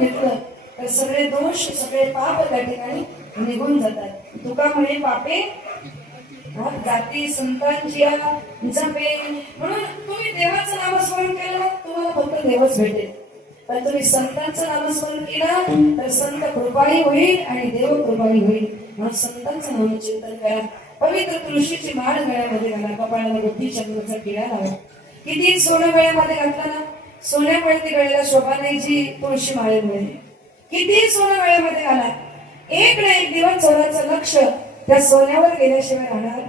घेतलं तर सगळे दोष सगळे पाप त्या ठिकाणी निघून जातात. तुका म्हणे पापे जाती संतांची जपे. म्हणून तुम्ही देवाचं नामस्मरण केलं तुम्हाला फक्त देवच भेटेल, पण तुम्ही संतांचं नामस्मरण केलं तर संत कृपाही होईल आणि देव कृपाही होईल. म्हणून संतांचं नामचिंतन करा. पवित्र तुळशीची माळ गळ्यामध्ये घाला, कपाळाला बुद्धी चंद्राचा किडा लावा. किती सोनं गळ्यामध्ये घातलं ना, सोन्यामुळे ती गळ्याला शोभा नाही जी तुळशी माळेमुळे. किती सोनं गळ्यामध्ये घाला, एक ना एक दिवस चोराचं लक्ष त्या सोन्यावर गेल्याशिवाय राहणार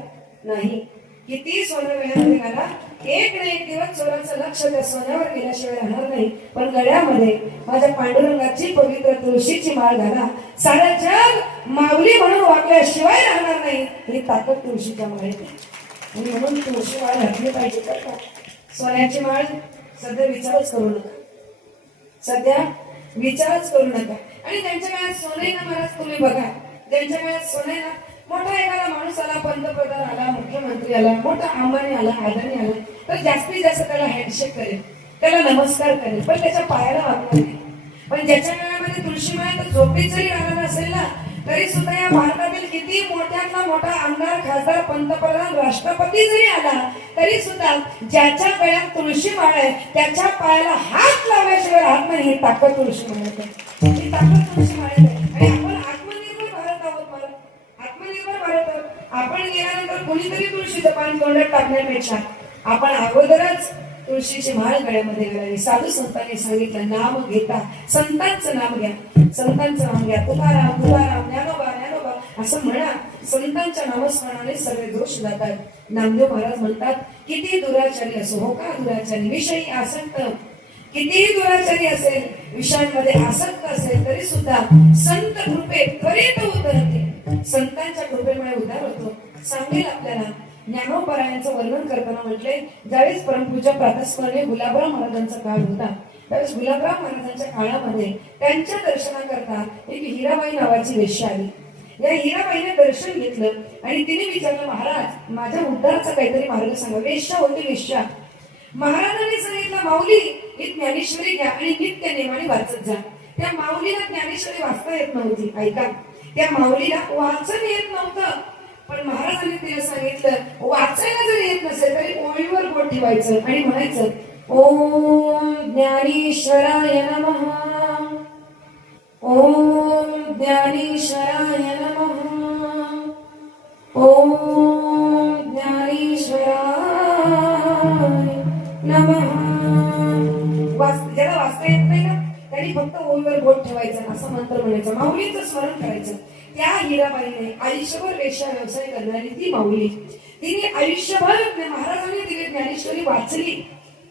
नाही. किती सोनं गळ्यामध्ये घाला, एक ना एक दिवस चोराचं लक्ष त्या सोन्यावर गेल्याशिवाय राहणार नाही. पण गळ्यामध्ये माझ्या पांडुरंगाची पवित्र तुळशीची माळ घाला, सारा जग माऊली म्हणून वागल्याशिवाय राहणार नाही. ही ताकद तुळशीच्या माळेत आहे. आणि म्हणून तुळशी माळ घातली पाहिजे. तर का सोन्याची माळ सध्या विचारच करू नका, सध्या विचारच करू नका. आणि त्यांच्या काळात सोने ना महाराज तुम्ही बघा, त्यांच्या काळात सोने ना मोठा एखादा माणूस आला, पंतप्रधान आला, मुख्यमंत्री आला, मोठा अंबानी आला, अदानी आला, तर जास्तीत जास्त त्याला हँडशेक करेल, त्याला नमस्कार करेल, पण त्याच्या पायाला वागणार नाही. पण ज्याच्या काळामध्ये तुळशी माळ तर झोपडीत जरी राहणार असेल ना, तरी सुद्धा या भारतातील किती मोठ्यातला मोठा आमदार, खासदार, पंतप्रधान, राष्ट्रपती जरी आला तरी सुद्धा ज्याच्या गळ्यात तुळशी माळ आहे त्याच्या पायाला हात लावल्याशिवाय राहत नाही. ही ताकद तुळशी माळेत आहे, ही ताकद तुळशी माळेत आहे. आणि आपण आत्मनिर्भर भारत आहोत, आत्मनिर्भर भारत आहोत. आपण गेल्यानंतर कोणीतरी तुळशीचं पान तोंडात टाकण्यापेक्षा आपण अगोदरच तुळशीची माळ गळ्यामध्ये घालावी. साधू संतांनी सांगितलं, नाम घेता संतांचं नाम घ्या, संतांचं नाम घ्या. तुकाराम तुकाराम, ज्ञानोबा ज्ञानोबा असं म्हणा. संतांच्या नामस्मरणाने सगळे दोष जातात. नामदेव महाराज म्हणतात, किती दुराचारी असो, हो का दुराचारी, विषयी आसक्त, कितीही दुराचारी असेल, विषयांमध्ये आसक्त असेल, तरी सुद्धा संत कृपे त्वरित उद्धरते. संतांच्या कृपेमुळे उद्धार होतो. सांगेल आपल्याला ज्ञानोबरायांचं वर्णन करताना म्हटले, ज्यावेळेस परमपूज्य प्रातस्मरणी गुलाबराव महाराजांचा काळ होता, त्यावेळेस गुलाबराव महाराजांच्या काळामध्ये त्यांच्या दर्शनाकरता एक हिराबाई नावाची वेश्या आली. या हिराबाईने दर्शन घेतलं आणि तिने विचारलं, महाराज माझ्या उद्धाराचा काहीतरी मार्ग सांगा. वेश्या होती वेश्या. महाराजांनी सांगितलं, माऊली ही ज्ञानेश्वरी घ्या आणि नित्य नेमाने वाचत जा. त्या माऊलीला ज्ञानेश्वरी वाचता येत नव्हती. ऐका, त्या माऊलीला वाचन येत नव्हतं, पण महाराजांनी तिला सांगितलं, वाचायला जरी येत नसेल तरी ओळीवर बोट ठेवायचं आणि म्हणायचं, ओम ज्ञानेश्वराय नमः, ओम ज्ञानेश्वराय नमः, ओम ज्ञानेश्वराय नमः. ज्याला वाचता येत नाही ना त्यांनी फक्त ओळीवर बोट ठेवायचं, असं मंत्र म्हणायचं, माऊलीचं स्मरण करायचं. त्या हिराबाईने आयुष्यभर वेश्या व्यवसाय करणारी ती माऊली, तिने आयुष्यभर महाराजांनी तिने ज्ञानेश्वरी वाचली.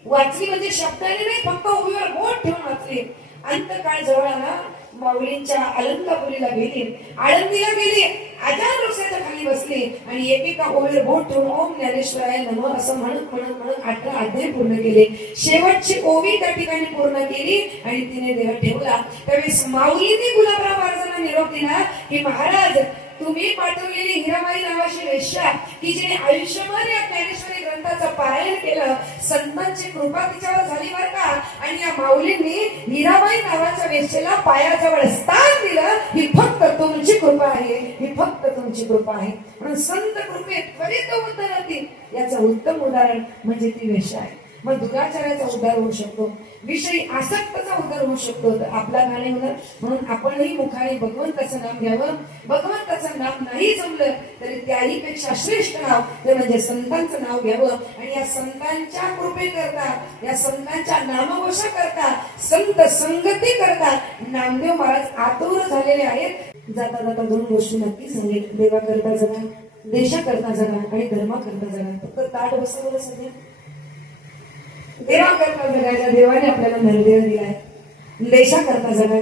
वाचली म्हणजे शब्दाने नाही, फक्त ओळीवर बोट ठेवून वाचली. अंतकाळ जवळ आला, माऊलींच्या अलंकापुरीला गेली, आळंदीला गेली, आजार वृक्षाच्या खाली बसली आणि एकेका ओळीवर बोट ठेवून ओम ज्ञानेश्वराय नमः असं म्हणत म्हणत म्हणत 18 अध्याय पूर्ण केले. शेवटची ओवी त्या ठिकाणी पूर्ण केली आणि तिने देह ठेवला. त्यावेळेस माऊलीने गुलाबराव महाराजांना निरोप दिला की, महाराज तुम्ही पाठवलेली हिराबाई नावाची वेश्या की जिने आयुष्यभर या ज्ञानेश्वरी ग्रंथाचं पारायण केलं, संतांची कृपा तिच्यावर झाली बरं का. आणि या माऊलींनी हिराबाई नावाच्या वेश्येला पायाजवळ स्थान दिलं. ही फक्त तुमची कृपा आहे, ही फक्त तुमची कृपा आहे. म्हणून संत कृपेत त्वरित उद्धार होती. याचं उत्तम उदाहरण म्हणजे ती वेश्या आहे. मग दुराचाराचा उद्धार होऊ शकतो, विषयी आसक्तचा उद्धार होऊ शकतो, तर आपला का नाही होणार. म्हणून आपणही मुखाने भगवंताचं नाम घ्यावं. भगवंताचं नाम नाही जमलं तरी त्याही पेक्षा श्रेष्ठ नाव ते म्हणजे संतांचं नाव घ्यावं. आणि या संतांच्या कृपे करता, या संतांच्या नामघोषा करता, संत संगती करता नामदेव महाराज आतुर झालेले आहेत. जाता जाता 2 गोष्टी नक्की सांगेल, देवा करता जगा, देशा करता जगा आणि धर्मा करता जगा. फक्त ताट बसवलं सध्या देवा करता जगायला देवाने आपल्याला निर्देश दिलाय. देशाकरता जगा,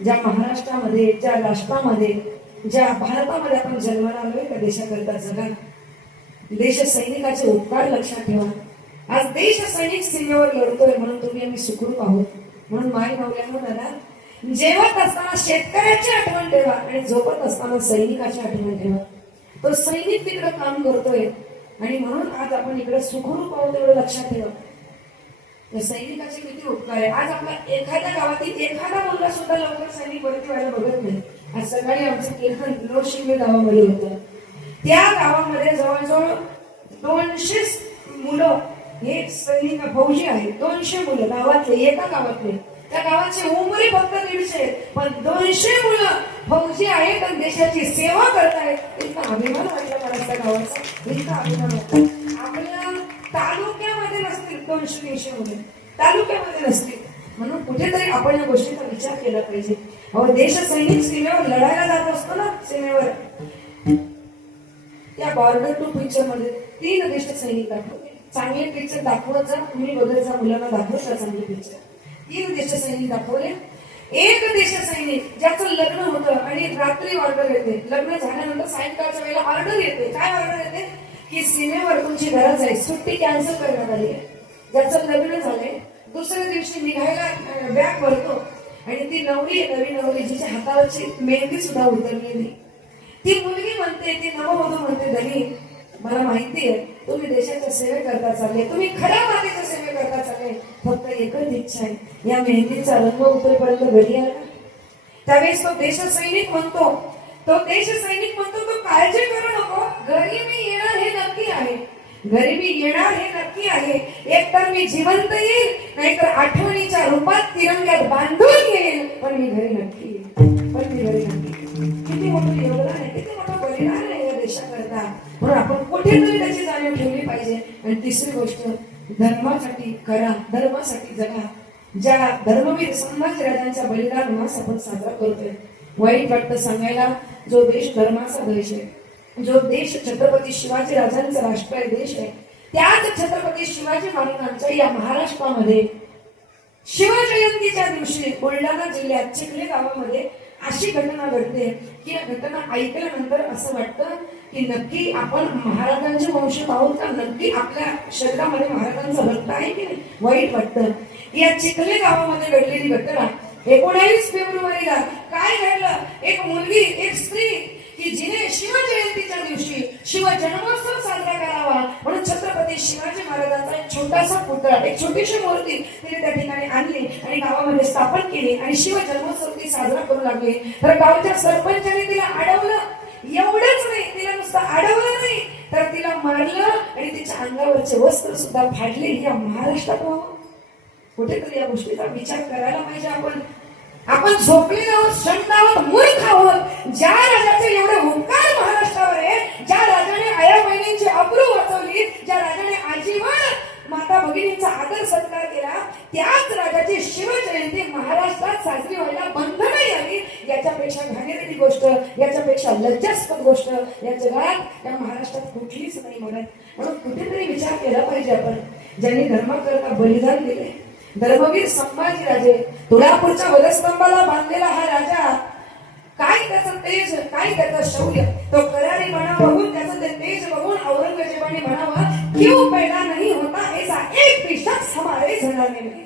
ज्या महाराष्ट्रामध्ये, ज्या राष्ट्रामध्ये, ज्या भारतामध्ये आपण जन्माला आलोय त्या देशाकरता जगा. देश सैनिकाचे उपकार लक्षात ठेवा. आज देश सैनिक सीमेवर लढतोय म्हणून तुम्ही आम्ही सुखरूप आहोत. म्हणून माय माऊल्यांनो दादा, जेवत असताना शेतकऱ्याची आठवण ठेवा आणि झोपत असताना सैनिकाची आठवण ठेवा. तो सैनिक तिकडे काम करतोय आणि म्हणून आज आपण इकडे सुखरूप आहोत एवढं लक्षात ठेवा. तर सैनिकाचे किती उपकार आहे. आज आपला एखाद्या गावातील एखादा मुलगा सुद्धा लवकर सैनिक भरती व्हायला बघत नाही. आज सकाळी आमचं कीर्तन लोशिंगे गावामध्ये होतं. त्या गावामध्ये जवळजवळ 200 मुलं हे सैनिक फौजी आहेत. 200 मुलं गावातले, एका गावातले. त्या गावाची उमरी फक्त 150 आहेत, पण 200 मुलं फौजी आहेत आणि देशाची सेवा करतायत. इतका अभिमान वाटला मला त्या गावाचा, इतका अभिमान वाटला. आपल्या तालुक्यामध्ये नसतील 200-300 मुलं, तालुक्यामध्ये नसतील. म्हणून कुठेतरी आपण या गोष्टीचा विचार केला पाहिजे. अहो, देश सैनिक सीमेवर लढायला जात असतो ना, सीमेवर. त्या बॉर्डर टू पिक्चर मध्ये 3 देश सैनिक दाखवले. चांगले पिक्चर दाखवत जा, तुम्ही बघत जा, मुलांना दाखवत जा चांगले पिक्चर. 3 देश सैनिक दाखवले. एक देश सैनिक ज्याचं लग्न होतं आणि रात्री ऑर्डर येते, लग्न झाल्यानंतर सायंकाळच्या वेळेला ऑर्डर येते. काय ऑर्डर येते की सीमेवर तुमची गरज आहे, सुट्टी कॅन्सल करण्यात आली आहे. ज्याचं लग्न झालंय दुसऱ्या दिवशी निघायला बॅग भरतो आणि ती नवरी जिच्या हातावरची मेहंदी सुद्धा उतरली नाही, ती मुलगी म्हणते, ती नववधू म्हणते, धनी मला माहिती आहे तुम्ही देशाच्या सेवेकरता चालले, तुम्ही खऱ्या मातेच्या सेवेकरता चालले, फक्त एकच इच्छा आहे, या मेहंदीचा रंग उतरेपर्यंत घरी आला. त्यावेळेस तो देश सैनिक म्हणतो, तो काळजी करू नको, घरी मी येणार हे नक्की आहे, घरी मी येणार हे नक्की आहे. एक तर मी जिवंत येईल, नाहीतर आठवणीच्या रूपात तिरंग्यात बांधून येईल, पण मी घरी नक्की येईल. किती मोठं योगदान आहे, किती मोठं बलिदान आहे या देशाकरता. म्हणून आपण कुठेतरी त्याची जाणीव ठेवली पाहिजे. आणि तिसरी गोष्ट, धर्मासाठी करा, धर्मासाठी जगा. ज्या धर्मवीर संभाजीराजांच्या बलिदान मास आपण साजरा करतोय, वाईट वाटतं सांगायला, जो देश धर्माचा देश आहे, जो देश छत्रपती शिवाजी राजांचा राष्ट्रीय देश आहे, त्याच छत्रपती शिवाजी महाराजांच्या या महाराष्ट्रामध्ये शिवजयंतीच्या दिवशी बुलढाणा जिल्ह्यात चिखले गावामध्ये अशी घटना घडते की या घटना ऐकल्यानंतर असं वाटतं की नक्की आपण महाराजांचे वंशज आहोत का, नक्की आपल्या शरीरामध्ये महाराजांचं रक्त आहे की नाही. वाईट वाटतं. या चिखले गावामध्ये घडलेली घटना 19 फेब्रुवारीला काय घडलं, एक मुलगी, एक स्त्री की जिने शिवजयंतीच्या दिवशी शिवजन्मोत्सव साजरा करावा म्हणून छत्रपती शिवाजी महाराजांचा एक छोटासा पुतळा, एक छोटीशी मूर्ती तिने त्या ठिकाणी आणली आणि गावामध्ये स्थापन केली आणि शिवजन्मोत्सव ती साजरा करू लागली. तर गावच्या सरपंचाने तिला अडवलं. एवढंच नाही, तिला नुसतं अडवलं नाही तर तिला मारलं आणि तिच्या अंगावरचे वस्त्र सुद्धा फाडले. या महाराष्ट्रात कुठेतरी या गोष्टीचा विचार करायला पाहिजे. आपण झोपलेलो आहोत, शंत आहोत, मूर्ख आहोत. ज्या राजाचे एवढे उपकार महाराष्ट्रावर आहे, ज्या राजाने आया बहिणींची अब्रू वाचवली, ज्या राजाने आजीवन माता भगिनींचा आदर सत्कार केला, त्याच राजाची शिवजयंती महाराष्ट्रात साजरी व्हायला बंद नाही आली. याच्यापेक्षा घाणेरडी गोष्ट, याच्यापेक्षा लज्जास्पद गोष्ट या जगात, या महाराष्ट्रात कुठलीच नाही म्हणत. म्हणून कुठेतरी विचार केला पाहिजे आपण, ज्यांनी धर्माकरता बलिदान दिले. धर्मवीर संभाजीराजे, तुळापूरच्या वधस्तंभाला बांधलेला हा राजा, काय त्याचं तेज, काय त्याचं शौर्य. तो करारी म्हणा बघून, त्याचं ते तेज बघून औरंगजेबाने म्हणावं, क्यों पैदा नहीं होता ऐसा एक भी शख्स हमारे घराणे में.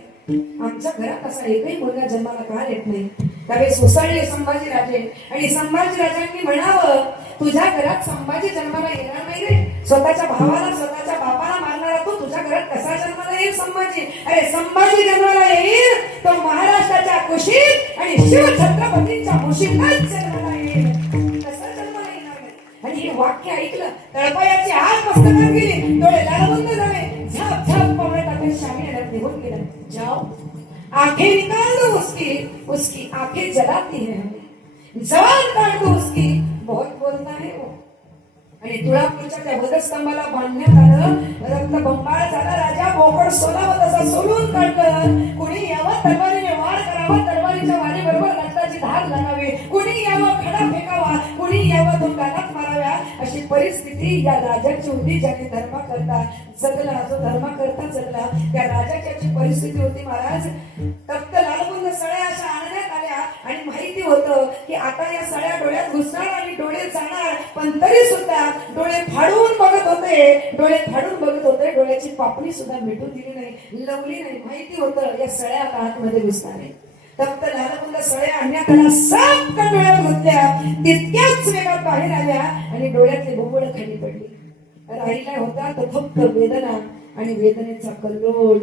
आमच्या घरात असा एकही मुलगा जन्माला का येत नाही. त्यावेळेस उसळले संभाजीराजे आणि संभाजीराजांनी म्हणावं, तुझ्या घरात संभाजी जन्माला येणार नाही रे. स्वतःच्या भावाला, स्वतःच्या बापाला मारणारा तो तुझ्या घरात कसा जन्माला येईल संभाजी. अरे संभाजी जन्माला येईल तो महाराष्ट्राच्या कुशीत आणि शिवछत्रपतींच्या मुशीतच जन्माला येईल, कसा जन्माला येणार नाही. आणि हे वाक्य ऐकलं, तळपायाची आग मस्तकात गेली, डोळे लालबुंद झाले, झाप झाप पावणे टाकून शामी निघून गेला. जाओ आंखें निकाल दो उसकी आंखें जलाती है हमें, जवान काट दो उसकी, बहुत बोलता है वो. आणि तुळापूरच्या त्या वधस्तंभाला बांधण्यात आलं. रक्तबंबाळ झाला. राजा बोकड सोलावं तसा सोलून काढलं. कुणी यावं तलवारीने वार करावा, तलवारीच्या वारीबरोबर रक्ताची धार लागावी, कुणी यावं खडा फेकावा, कुणी यावं दुकानात माराव्या, अशी परिस्थिती या राजाची होती. ज्याने धर्माकरता जगला, जो धर्माकरता जगला, त्या राजाची परिस्थिती होती. महाराज तप्त लालबुंद सळ्या अशा आणण्यात आल्या आणि माहिती होतं की आता या सळ्या डोळ्यात घुसणार आणि डोळे जाणार, पण तरी सुद्धा डोळे फाडून बघत होते, डोळ्याची पापणी सुद्धा मिटून दिली नाही, लवली नाही. माहिती होतं या सळ्या आतमध्ये घुसणार आहे. तप्त लालबुंद सळ्या आणण्यात आल्या, सापकन डोळ्यात घुसल्या, तितक्याच वेगात बाहेर आल्या आणि डोळ्यातली बुबुळ खाली पडली. राहिला होता तो फक्त वेदना आणि वेदनेचा कल्लोळ.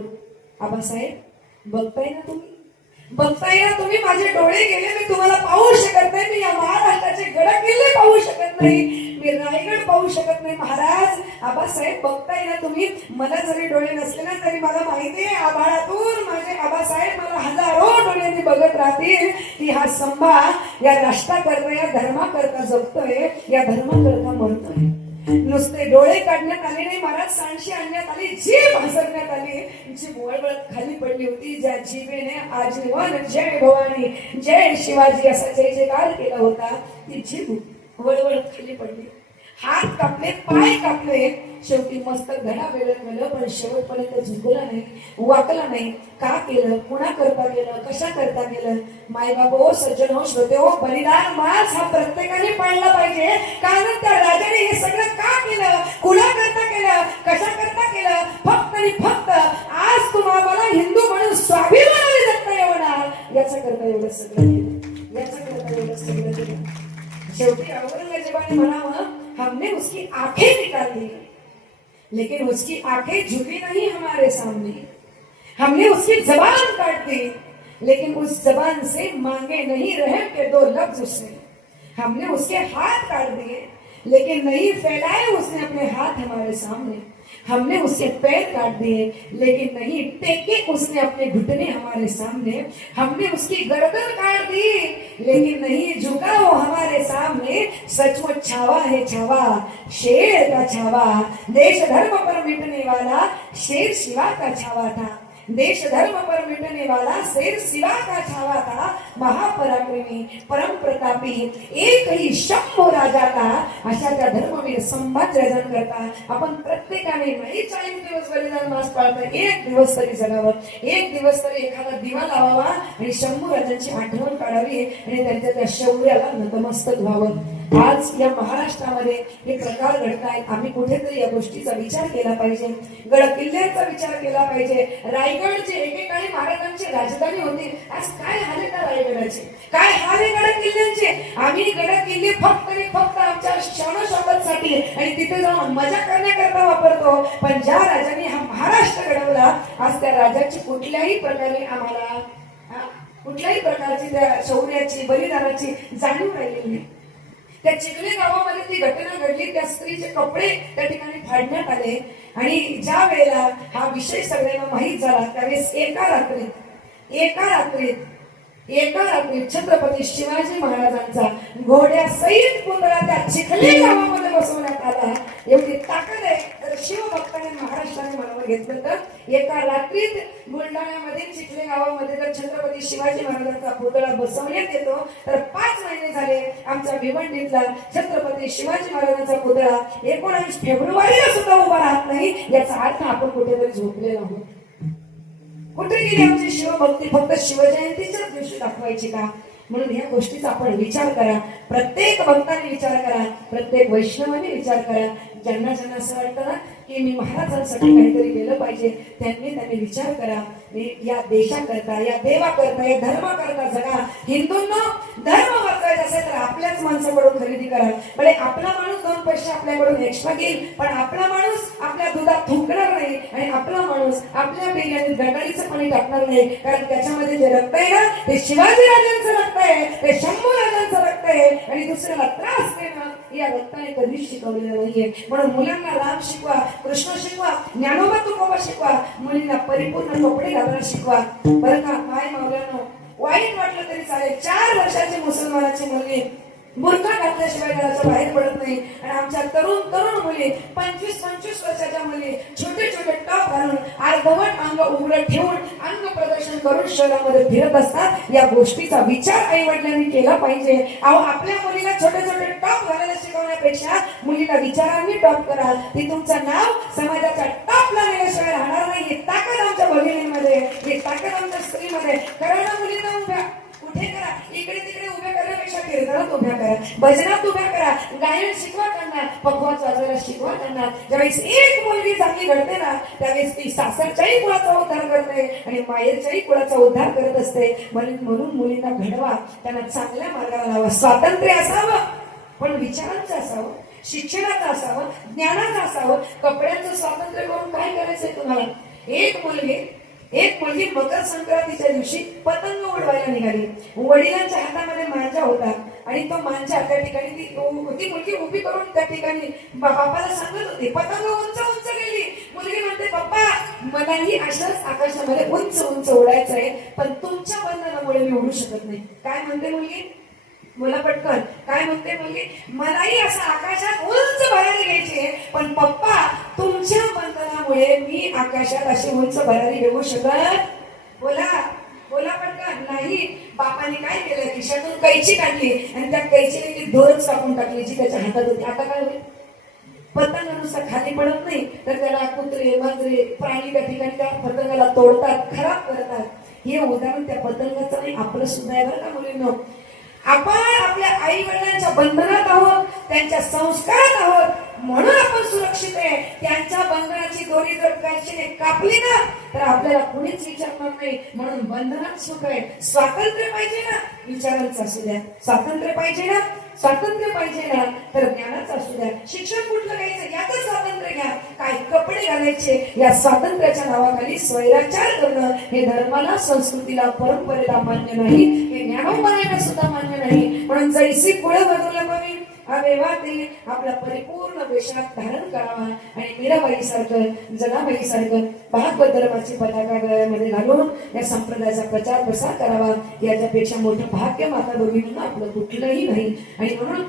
आबासाहेब बघताय ना तुम्ही माझे डोळे गेले, मी तुम्हाला पाहू शकत नाही, मी या महाराष्ट्राचे गड किल्ले पाहू शकत नाही, मी रायगड पाहू शकत नाही महाराज. आबासाहेब बघताय ना तुम्ही, मला जरी डोळे नसले ना तरी मला माहिती आहे आभाळातून माझे आबासाहेब मला हजारो डोळ्यांनी बघत राहतील की हा संभा या राष्ट्राकरता या धर्माकरता जगतोय, या धर्माकरता मरतोय. नुसते डोळे काढण्यात आले नाही महाराज, सांडशी आणण्यात आली, जीभ हसरण्यात आली, जीभ वळवळत खाली पडली होती. ज्या जीभेने आजीवन जय भवानी जय शिवाजी असा जय जयकार केला होता, ती जीभ वळवळत खाली पडली. हात कापले, पाय कापले, शेवटी मस्तक घडा वेगळं केलं, पण शेवटपर्यंत झुकला नाही, वाकला नाही. का केलं, कुणा करता केलं, कशा करता केलं? माय बाबो, सज्जन हो, श्रोते हो, बलिदान मास हा प्रत्येकाने पाळला पाहिजे. कारण त्या राजाने हे सगळं का केलं, कुणा करता केलं, कशा करता केलं? फक्त आणि फक्त आज तुम्हाला हिंदू म्हणून स्वाभिमानाने जगता येणार, याचा करता एवढं सगळं केलं, याचा करता एवढं सगळं केलं. शेवटी औरंगजेबाने म्हणावं, हमने उसकी आंखें निकाल दी, लेकिन उसकी आंखें झुकी नहीं हमारे सामने. हमने उसकी जबान काट दी, लेकिन उस जबान से मांगे नहीं रहम के दो लफ्ज उसने. हमने उसके हाथ काट दिए, लेकिन नहीं फैलाए उसने अपने हाथ हमारे सामने. हमने उसके पैर काट दिए, लेकिन नहीं टेके उसने अपने घुटने हमारे सामने. हमने उसकी गर्दन काट दी, लेकिन नहीं झुका वो हमारे सामने. सचमुच छावा है छावा, शेर का छावा, देश धर्म पर मिटने वाला शेर शिवा का छावा था. देश धर्म पर मिटने वाला शेर शिवा का छावा था. महापराक्रमी परम प्रतापी एक ही शंभू राजा का. अशा त्या धर्मवीर संभाजी राजां करता आपण प्रत्येकाने नाही 40 दिवस बलिदान मास पाळता, एक दिवस तरी जगावं, एक दिवस तरी एखादा दिवा लावावा आणि शंभू राजांची आठवण काढावी आणि त्यांच्या त्या शौर्याला नतमस्तक व्हावं. आज या महाराष्ट्रामध्ये हे प्रकार घडतायत, आम्ही कुठेतरी या गोष्टीचा विचार केला पाहिजे, गड किल्ल्यांचा विचार केला पाहिजे. रायगड जे एकेकाळी महाराजांची राजधानी होती, आज काय हाल आहे त्या रायगडाचे, काय हाल आहे गड किल्ल्यांचे. आम्ही गड किल्ले फक्त आणि फक्त आमच्या क्षणशोधासाठी आणि तिथे जाऊन मजा करण्याकरता वापरतो, पण ज्या राजाने हा महाराष्ट्र घडवला, आज त्या राजाची कुठल्याही प्रकारे आम्हाला कुठल्याही प्रकारची त्या शौर्याची बलिदानाची जाणीव राहिलेली नाही. त्या चिखली गावामध्ये ती घटना घडली, त्या स्त्रीचे कपडे त्या ठिकाणी फाडण्यात आले आणि ज्या वेळेला हा विषय सगळ्यांना माहीत झाला त्यावेळेस एका रात्रीत छत्रपती शिवाजी महाराजांचा घोड्यासहित पुतळा त्या चिखली गावामध्ये बसवण्यात आला. एवढी ताकद आहे. तर शिवभक्तांनी महाराष्ट्राने मनावर घेतलं तर एका रात्रीत बुलढाण्यामध्ये चिखली गावामध्ये जर छत्रपती शिवाजी महाराजांचा पुतळा बसवण्यात येतो, तर 5 महिने झाले आमच्या भिवंडीतला छत्रपती शिवाजी महाराजांचा पुतळा 19 फेब्रुवारीला सुद्धा उभा राहत नाही. याचा अर्थ आपण कुठेतरी झोपलेलो आहोत. कुठे गेली आमची शिवभक्ती? फक्त शिवजयंतीच्याच दिवशी दाखवायची का? म्हणून या गोष्टीचा आपण विचार करा, प्रत्येक भक्ताने विचार करा, प्रत्येक वैष्णवाने विचार करा. ज्यांना असं वाटतं ना की मी महाराजांसाठी काहीतरी केलं पाहिजे, त्यांनी विचार करा. या देशाकरता, या देवाकरता, या धर्माकरता जगा. हिंदूंनो, धर्म वाचवायचा असेल तर आपल्याच माणसाकडून खरेदी करा. म्हणजे आपला माणूस 2 पैसे आपल्याकडून एक्स्ट्रा घेईल, पण आपला माणूस आपल्या दुधात थुंकणार नाही आणि आपला माणूस आपल्या बिर्याणीत गटारीचं पाणी टाकणार नाही. कारण त्याच्यामध्ये जे रक्त आहे ना, ते शिवाजी राजांचं रक्त आहे, ते शंभू राजांचं रक्त आहे आणि दुसऱ्याला त्रास देणं या रक्ताने कधीच शिकवलेलं नाहीये. म्हणून मुलांना राम शिकवा, कृष्ण शिकवा, ज्ञानोबा तुकोबा शिकवा, मुलींना परिपूर्ण कपडे घालायला शिकवा. बरं का माय मावल्यानो, वाईट वाटलं तरी चालेल, 4 वर्षाची मुसलमानाची मुलगी बुरखा घातल्याशिवाय घराच्या बाहेर पडत नाही. आणि आमच्या तरुण मुली 25-25 वर्षाच्या मुली छोटे टॉप घालून अर्धवट अंग उघडं ठेवून अंग प्रदर्शन करून शहरामध्ये फिरत असतात. या गोष्टीचा विचार आई वडिलांनी केला पाहिजे. अहो, आपल्या मुलीला छोटे टॉप घालायला शिकवण्यापेक्षा मुलीला विचारांनी टॉप करा. ती तुमचं नाव समाजाच्या टॉपला नेल्याशिवाय राहणार नाही. ही ताकद आमच्या भगिनींमध्ये, ही ताकद आमच्या स्त्रीमध्ये. करा मुलींना उभ्या, कुठे करा, इकडे तिकडे उभ्या करण्यापेक्षा कीर्तनात उभ्या करा, भजनात उभ्या करा, गायन शिकवा त्यांना, पखवाज वाजवायला शिकवा त्यांना. ज्यावेळेस एक मुलगी चांगली घडते ना, त्यावेळेस ती सासरच्याही कुळाचा उद्धार करते आणि माहेरच्याही कुळाचा उद्धार करत असते. म्हणून मुलींना घडवा, त्यांना चांगल्या मार्गाला लावा. स्वातंत्र्य असावं, पण विचारांचं असावं, शिक्षणाचं असावं, ज्ञानाचं असावं. कपड्यांचं स्वातंत्र्य करून काय करायचंय तुम्हाला? एक मुलगी एक मुलगी मकर संक्रांतीच्या दिवशी पतंग उडवायला निघाली. वडिलांच्या हातामध्ये मांजा होता आणि तो मांजा त्या ठिकाणी ती मुलगी उभी करून त्या ठिकाणी बापाला सांगत होती. पतंग उंच उंच गेली. मुलगी म्हणते, पप्पा मलाही अशाच आकाशामध्ये उंच उंच उडायचं आहे, पण तुमच्या बंधनामुळे मी उडू शकत नाही. काय म्हणते मुलगी? बोला पटकन. काय म्हणते मुलगी? मलाही असं आकाशात उंच भरारी घ्यायची आहे, पण पप्पा तुमच्या बंधनामुळे मी आकाशात अशी उंच भरारी घेऊ शकत. बोला बोला पटकन. नाही. बापाने काय केलं? खिशातून कैची काढली आणि त्या कैचीने ती दोरच कापून टाकली जी त्याच्या हातात होती. आता काय होईल? पतंग नुसता खाली पडत नाही, तर त्याला कुत्रे मांजरे प्राणी त्या ठिकाणी त्या पतंगाला तोडतात, खराब करतात. हे उदाहरण त्या पतंगाचं नाही, आपलं सुद्धा आहे बरं का मुलींनो. आपण आपल्या आई वडिलांच्या बंधनात आहोत, त्यांच्या संस्कारात आहोत, म्हणून आपण सुरक्षित आहे. त्यांच्या बंधनाची दोरी जर कैचीने कापली ना, तर आपल्याला कुणीच विचारणार नाही. म्हणून बंधनात सुख आहे. स्वातंत्र्य पाहिजे ना, विचारांचं असू द्या. स्वातंत्र्य पाहिजे ना, स्वातंत्र्य पाहिजे ना, तर ज्ञानाचं असू द्या. शिक्षण कुठलं घ्यायचं याचं स्वातंत्र्य घ्या. काय कपडे घालायचे या स्वातंत्र्याच्या नावाखाली स्वैराचार करणं हे धर्माला, संस्कृतीला, परंपरेला मान्य नाही. हे ज्ञानोपायाला सुद्धा मान्य नाही. म्हणून जैसी कुळ बदलू नकावी अवेवा ते आपला परिपूर्ण वेशात धारण करावा आणि मीराबाई सारखं, जनाबाई सारखं भागवत धर्माची पताका गळ्यामध्ये घालून या संप्रदायाचा प्रचार प्रसार करावा. याच्यापेक्षा मोठं भाग्य माता भगिनींना आपलं कुठलंही नाही. आणि म्हणून